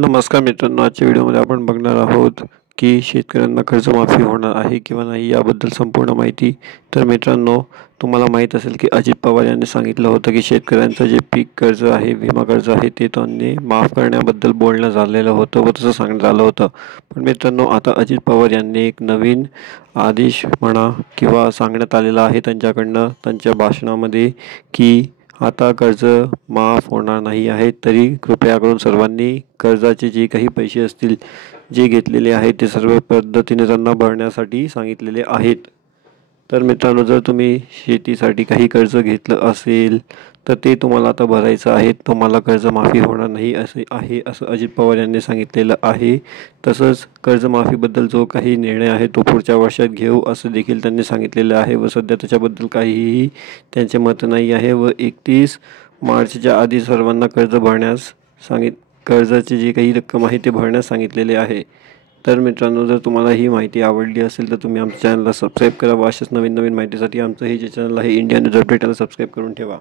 नमस्कार मित्रांनो, आजच्या व्हिडिओमध्ये आपण बघणार आहोत की शेतकऱ्यांना कर्जमाफी होणार आहे किंवा नाही याबद्दल संपूर्ण माहिती। तर मित्रांनो, तुम्हाला माहीत असेल की अजित पवार यांनी सांगितलं होतं की शेतकऱ्यांचं जे पीक कर्ज आहे, विमा कर्ज आहे ते त्यांनी माफ करण्याबद्दल बोलणं झालेलं होतं व तसं सांगण्यात आलं होतं। पण मित्रांनो, आता अजित पवार यांनी एक नवीन आदेश म्हणा किंवा सांगण्यात आलेलं आहे त्यांच्याकडनं त्यांच्या भाषणामध्ये की आता कर्ज माफ होणार नाही आहे। तरी कृपया करून सर्वांनी कर्जाचे जे काही पैसे असतील जे घेतलेले आहेत ते सर्व पद्धतीने त्यांना भरण्यासाठी सांगितलेले आहेत। तर मित्रांनो, जर तुम्ही शेतीसाठी काही कर्ज घेतलं असेल तर ते तुम्हाला आता भरायचं आहे, तुम्हाला कर्जमाफी होणार नाही असे आहे असं अजित पवार यांनी सांगितलेलं आहे। तसंच कर्जमाफीबद्दल जो काही निर्णय आहे तो पुढच्या वर्षात घेऊ असं देखील त्यांनी सांगितलेलं आहे व सध्या त्याच्याबद्दल काहीही त्यांचे मत नाही आहे व 31 मार्चच्या आधी सर्वांना कर्ज भरण्यास कर्जाची जी काही रक्कम आहे ते भरण्यास सांगितलेले आहे। तर मित्रांनो, जर तुम्हाला ही माहिती आवडली असेल तर तुम्ही आमच्या चॅनलला सबस्क्राईब करा व अशाच नवीन माहितीसाठी आमचं हे जे चॅनल आहे इंडिया न्यूज अपडेट याला सबस्क्राईब करून ठेवा।